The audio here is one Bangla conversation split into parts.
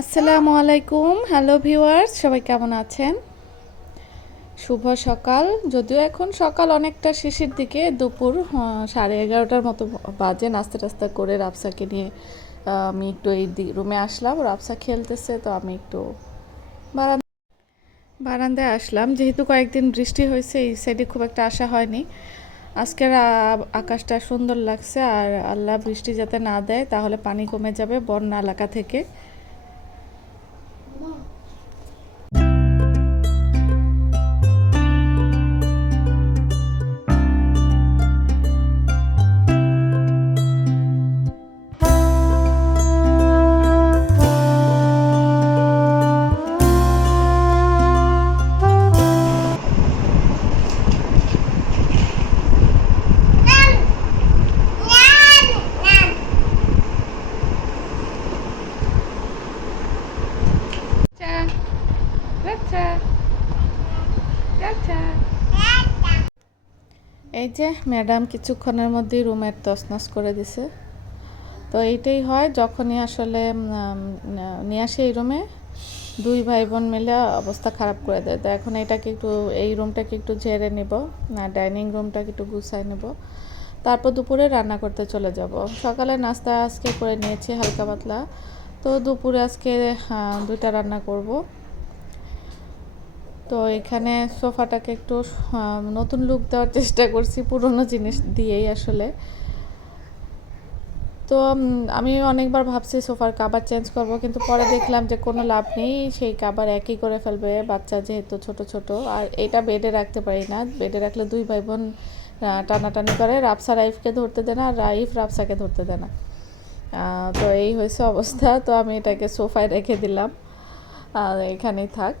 আসসালামু আলাইকুম, হ্যালো ভিউয়ার্স, সবাই কেমন আছেন? শুভ সকাল। যদিও এখন সকাল অনেকটা শেষের দিকে, দুপুর 11:30টার মতো বাজে। নাস্তা টাস্তা করে রাফসাকে নিয়ে আমি একটু এই রুমে আসলাম। রাফসা খেলতেছে, তো আমি একটু বারান্দায় আসলাম। যেহেতু কয়েকদিন বৃষ্টি হয়েছে, এই সাইডে খুব একটা আসা হয়নি। আজকের আকাশটা সুন্দর লাগছে, আর আল্লাহ বৃষ্টি যাতে না দেয়, তাহলে পানি কমে যাবে বন্যা এলাকা থেকে। এই যে ম্যাডাম কিছুক্ষণের মধ্যেই রুমের তছনছ করে দিছে। তো এইটাই হয় যখনই আসলে নিয়ে আসে এই রুমে, দুই ভাই বোন মিলে অবস্থা খারাপ করে দেয়। তো এখন এটাকে একটু, এই রুমটাকে একটু ঝেড়ে নেব, না ডাইনিং রুমটাকে একটু গুছাই নেব, তারপর দুপুরে রান্না করতে চলে যাব। সকালে নাস্তা আজকে করে নিয়েছি হালকা পাতলা, তো দুপুরে আজকে দুইটা রান্না করব। তো এখানে সোফাটাকে একটু নতুন লুক দেওয়ার চেষ্টা করছি, পুরনো জিনিস দিয়েই আসলে। তো আমি অনেকবার ভাবছি সোফার কাভার চেঞ্জ করব, কিন্তু পরে দেখলাম যে কোনো লাভ নেই, সেই কাভার একই করে ফেলবে বাচ্চা যেহেতু ছোট ছোট। আর এটা বেডে রাখতে পারি না, বেডে রাখলে দুই ভাই বোন টানাটানি করে, রাফসা রাইফকে ধরতে দেয় না, আর রাইফ রাফসাকে ধরতে দেয় না। তো এই হয়েছে অবস্থা। তো আমি এটাকে সোফায় রেখে দিলাম, এখানেই থাক।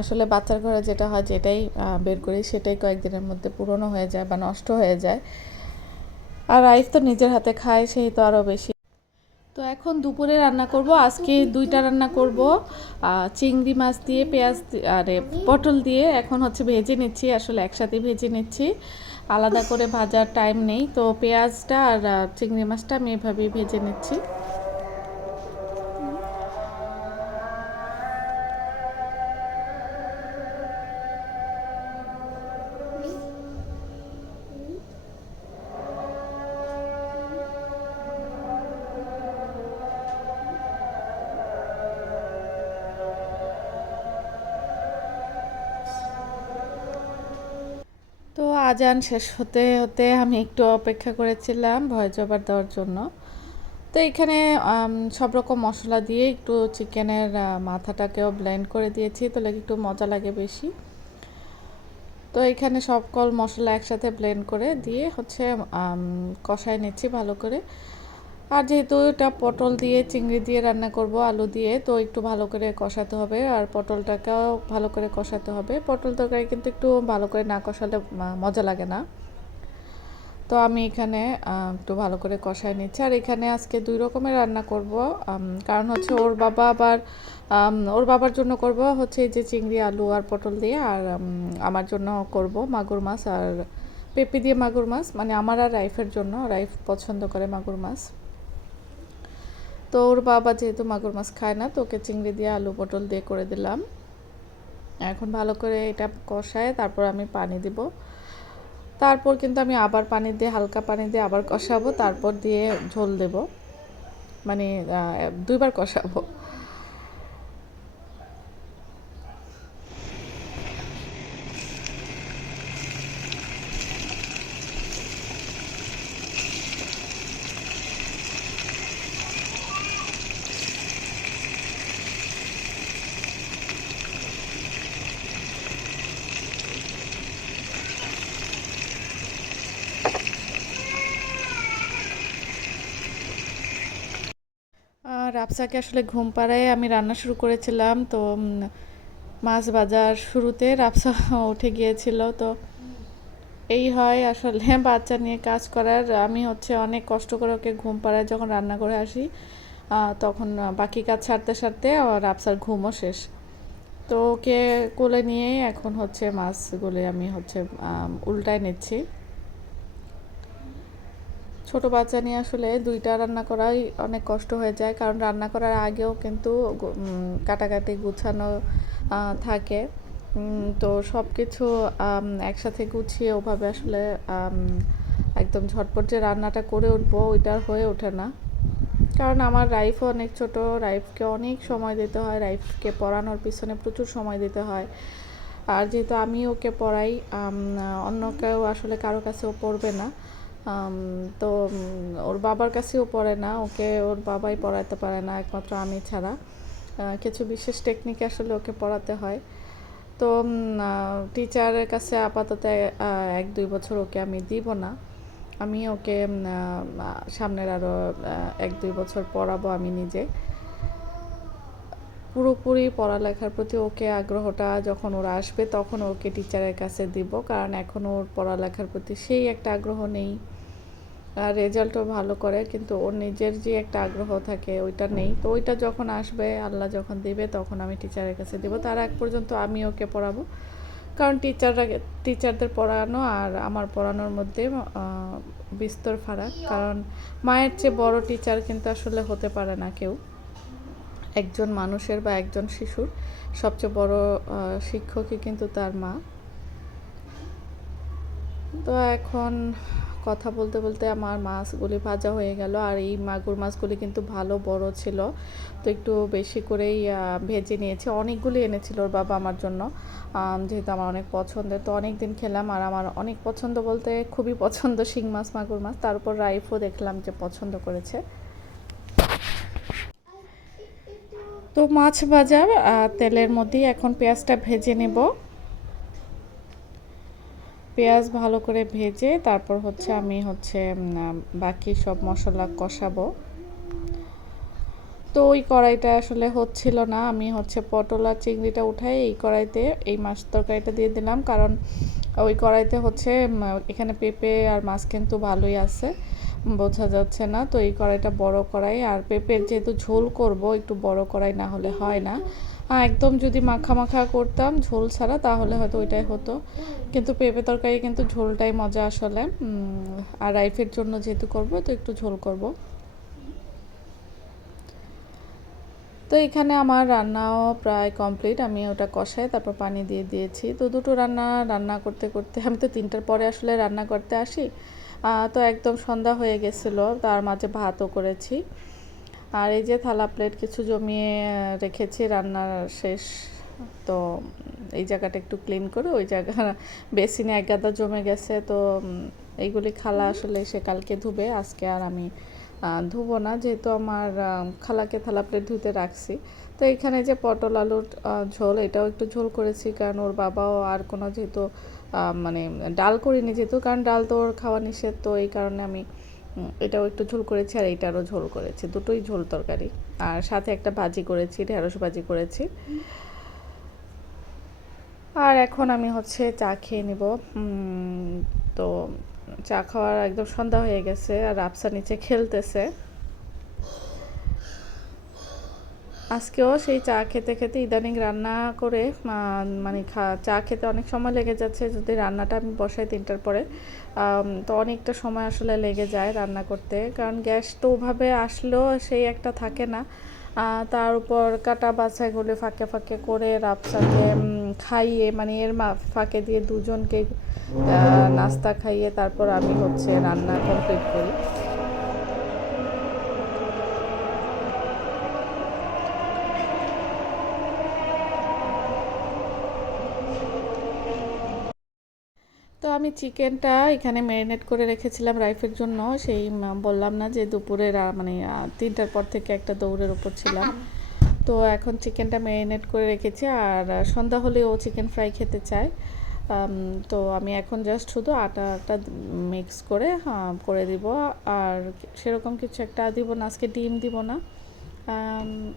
আসলে বাচ্চার ঘরে যেটা হয়, যেটাই বের করি সেটাই কয়েকদিনের মধ্যে পুরনো হয়ে যায় বা নষ্ট হয়ে যায়। আর রাইস তো নিজের হাতে খায়, সেই তো আরও বেশি। তো এখন দুপুরে রান্না করব, আজকে দুইটা রান্না করব। চিংড়ি মাছ দিয়ে পেঁয়াজ আরে পটল দিয়ে এখন হচ্ছে ভেজে নিচ্ছি, আসলে একসাথে ভেজে নিচ্ছি, আলাদা করে ভাজার টাইম নেই। তো পেঁয়াজটা আর চিংড়ি মাছটা আমি এভাবেই ভেজে নিচ্ছি। তো আজান শেষ হতে হতে আমি একটু অপেক্ষা করেছিলাম ভয়েস ওভার দেওয়ার জন্য। তো এখানে সব রকম মশলা দিয়ে একটু চিকেনের মাথাটাকেও ব্লেন্ড করে দিয়েছি, তাহলে একটু মজা লাগে বেশি। তো এখানে সকল মশলা একসাথে ব্লেন্ড করে দিয়ে হচ্ছে কষায় নিচ্ছি ভালো করে। আর যেহেতু এটা পটল দিয়ে চিংড়ি দিয়ে রান্না করব, আলু দিয়ে, তো একটু ভালো করে কষাতে হবে, আর পটলটাকেও ভালো করে কষাতে হবে। পটল তরকারি কিন্তু একটু ভালো করে না কষালে মজা লাগে না। তো আমি এখানে একটু ভালো করে কষায় নিচ্ছি। আর এখানে আজকে দুই রকমের রান্না করব, কারণ হচ্ছে ওর বাবা আবার ওর বাবার জন্য করব হচ্ছে এই যে চিংড়ি আলু আর পটল দিয়ে, আর আমার জন্য করব মাগুর মাছ আর পেঁপে দিয়ে মাগুর মাছ, মানে আমার আর রাইফের জন্য, রাইফ পছন্দ করে মাগুর মাছ। তো ওর বাবা যেহেতু মাগুর মাছ খায় না, তো ওকে চিংড়ি দিয়ে আলু পটল দিয়ে করে দিলাম। এখন ভালো করে এটা কষায় তারপর আমি পানি দিব। তারপর কিন্তু আমি আবার পানি দিয়ে, হালকা পানি দিয়ে আবার কষাবো, তারপর দিয়ে ঝোল দেব, মানে দুইবার কষাবো। রাফসাকে আসলে ঘুম পাড়ায় আমি রান্না শুরু করেছিলাম। তো মাছ ভাজার শুরুতে রাফসা উঠে গিয়েছিল। তো এই হয় আসলে বাচ্চা নিয়ে কাজ করার। আমি হচ্ছে অনেক কষ্ট করে ওকে ঘুম পাড়ায় যখন রান্না করে আসি, তখন বাকি কাজ সারতে সারতে রাফসার ঘুমও শেষ। তো ওকে কোলে নিয়ে এখন হচ্ছে মাছগুলো আমি হচ্ছে উল্টায় নিচ্ছি। ছোট বাচ্চা নিয়ে আসলে ২টা রান্না করাই অনেক কষ্ট হয়ে যায়, কারণ রান্না করার আগেও কিন্তু কাটাকাটি গুছানো থাকে। তো সব কিছু একসাথে গুছিয়ে ওভাবে আসলে একদম ঝটপট যে রান্নাটা করে উঠবো ওইটা আর হয়ে ওঠে না। কারণ আমার রাইফও অনেক ছোট, রাইফকে অনেক সময় দিতে হয়, রাইফকে পড়ানোর পিছনে প্রচুর সময় দিতে হয়। আর যেহেতু আমি ওকে পড়াই, অন্য কেউ আসলে কারো কাছেও পড়বে না। তো ওর বাবার কাছেও পড়ে না, ওকে ওর বাবাই পড়াতে পারে না একমাত্র আমি ছাড়া। কিছু বিশেষ টেকনিকে আসলে ওকে পড়াতে হয়। তো টিচারের কাছে আপাতত ১-২ বছর ওকে আমি দিব না। আমি ওকে সামনের আরও ১-২ বছর পড়াবো আমি নিজে। পুরোপুরি পড়ালেখার প্রতি ওকে আগ্রহটা যখন ওর আসবে তখন ওকে টিচারের কাছে দিব, কারণ এখন ওর পড়ালেখার প্রতি সেই একটা আগ্রহ নেই। আর রেজাল্টও ভালো করে, কিন্তু ওর নিজের যে একটা আগ্রহ থাকে ওইটা নেই। তো ওইটা যখন আসবে, আল্লাহ যখন দিবে, তখন আমি টিচারের কাছে দেবো। তার আগ পর্যন্ত আমি ওকে পড়াবো, কারণ টিচারদের পড়ানো আর আমার পড়ানোর মধ্যে বিস্তর ফারাক। কারণ মায়ের চেয়ে বড় টিচার কিন্তু আসলে হতে পারে না কেউ। একজন মানুষের বা একজন শিশুর সবচেয়ে বড় শিক্ষকই কিন্তু তার মা। তো এখন কথা বলতে বলতে আমার মাছগুলি ভাজা হয়ে গেল, আর এই মাগুর মাছগুলি কিন্তু ভালো বড় ছিল, তো একটু বেশি করেই ভেজে নিয়েছি। অনেকগুলি এনেছিল ওর বাবা আমার জন্য, যেহেতু আমার অনেক পছন্দের। তো অনেক দিন খেলাম, আর আমার অনেক পছন্দ বলতে খুবই পছন্দ শিং মাছ, মাগুর মাছ। তার উপর রাইফও দেখলাম যে পছন্দ করেছে। তো মাছ ভাজা তেলের মধ্যেই এখন পেঁয়াজটা ভেজে নেব। পেঁয়াজ ভালো করে ভেজে তারপর আমি বাকি সব মশলা কষাবো। তো ওই কড়াইটা আসলে হচ্ছিল না, আমি পটল আর চিংড়িটা উঠাই এই কড়াইতে এই মাছ তরকারিটা দিয়ে দিলাম, কারণ ওই কড়াইতে এখানে পেঁপে আর মাছ কিন্তু ভালোই আছে, বোঝা যাচ্ছে না। তো এই কড়াইটা বড় কড়াই, আর পেঁপের যেহেতু ঝোল করব একটু বড় কড়াই না হলে হয় না। একদম যদি মাখা মাখা করতাম ঝোল ছাড়া তাহলে হয়তো ওইটাই হতো, কিন্তু পেঁপে তরকারি কিন্তু ঝোলটাই মজা আসলে। আর রাইফের জন্য যেহেতু করব তো একটু ঝোল করব। তো এখানে আমার রান্নাও প্রায় কমপ্লিট, আমি ওটা কষাই তারপর পানি দিয়ে দিয়েছি। তো দুটো রান্না করতে করতে আমি তো 3টার পরে আসলে রান্না করতে আসি, তো একদম সন্ধ্যা হয়ে গেছিলো। তার মাঝে ভাতও করেছি, আর এই যে থালা প্লেট কিছু জমিয়ে রেখেছি রান্নার শেষ। তো এই জায়গাটা একটু ক্লিন করে ওই জায়গা বেসিনে এক গাদা জমে গেছে, তো এইগুলি খালা আসলে সে কালকে ধুবে, আজকে আর আমি ধুবো না, যেহেতু আমার খালাকে থালা প্লেট ধুতে রাখছি। তো এখানে যে পটল আলুর ঝোল, এটাও একটু ঝোল করেছি, কারণ ওর বাবাও আর কোনো যেহেতু মানে ডাল করিনি যেহেতু, কারণ ডাল তো ওর খাওয়া নিষেধ, তো এই কারণে আমি এটাও একটু ঝোল করেছি আর এইটারও ঝোল করেছি, দুটোই ঝোল তরকারি। আর সাথে একটা ভাজি করেছি, ঢেঁড়স ভাজি করেছি। আর এখন আমি চা খেয়ে নিব। তো চা খাওয়ার একদম সন্ধ্যা হয়ে গেছে, আর রাফসা নিচে খেলতেছে। আজকেও সেই চা খেতে খেতে ইদানিং রান্না করে মানে চা খেতে অনেক সময় লেগে যাচ্ছে, যদি রান্নাটা আমি বসাই 3টার পরে, তো অনেকটা সময় আসলে লেগে যায় রান্না করতে, কারণ গ্যাস তো ওভাবে আসলেও সেই একটা থাকে না। তার উপর কাটা বাছাইগুলো ফাঁকে ফাঁকে করে রাফসাকে খাইয়ে, মানে এর ফাঁকে দিয়ে দুজনকে নাস্তা খাইয়ে তারপর আমি রান্না কমপ্লিট করি। তো আমি চিকেনটা এখানে ম্যারিনেট করে রেখেছিলাম রাইফের জন্য, সেই বললাম না যে দুপুরে মানে 3টার পর থেকে একটা দৌড়ের উপর ছিলাম। তো এখন চিকেনটা ম্যারিনেট করে রেখেছি, আর সন্ধ্যা হলে ও চিকেন ফ্রাই খেতে চায়। তো আমি এখন জাস্ট শুধু আটাটা মিক্স করে করে দিব, আর সেরকম কিছু একটা দিব না, আজকে ডিম দিব না,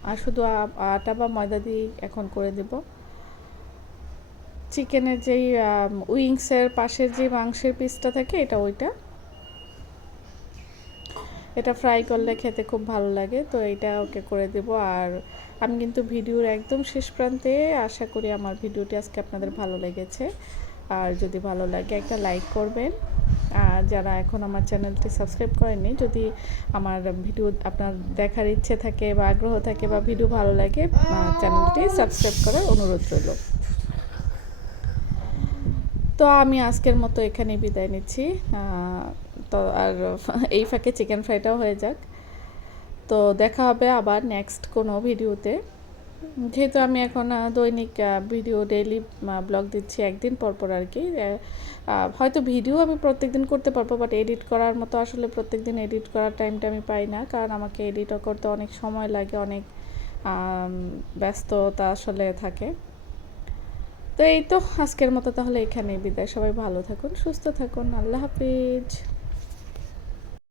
আর শুধু আটা বা ময়দা দিয়ে এখন করে দিব। চিকেনের যেই উইংসের পাশের যে মাংসের পিসটা থাকে এটা ফ্রাই করলে খেতে খুব ভালো লাগে, তো এটা ওকে করে দেব। আর আমি কিন্তু ভিডিওর একদম শেষ প্রান্তে, আশা করি আমার ভিডিওটি আজকে আপনাদের ভালো লেগেছে, আর যদি ভালো লাগে একটা লাইক করবেন, আর যারা এখন আমার চ্যানেলটি সাবস্ক্রাইব করেননি, যদি আমার ভিডিও আপনার দেখার ইচ্ছে থাকে বা আগ্রহ থাকে বা ভিডিও ভালো লাগে, চ্যানেলটি সাবস্ক্রাইব করার অনুরোধ রইল। তো আমি আজকের মতো এখানেই বিদায় নিচ্ছি। তো আর এই ফাঁকে চিকেন ফ্রাইটাও হয়ে যাক। তো দেখা হবে আবার নেক্সট কোনো ভিডিওতে। যেহেতু আমি এখন দৈনিক ভিডিও ডেইলি ব্লগ দিচ্ছি একদিন পর পর আর কি। হয়তো ভিডিও আমি প্রত্যেকদিন করতে পারবো, বাট এডিট করার মতো আসলে প্রত্যেকদিন এডিট করার টাইমটা আমি পাই না, কারণ আমাকে এডিট করতে অনেক সময় লাগে, অনেক ব্যস্ততা আসলে থাকে। তো এই তো আজকের মতো তাহলে এখানেই বিদায়। সবাই ভালো থাকুন, সুস্থ থাকুন। আল্লাহ হাফিজ।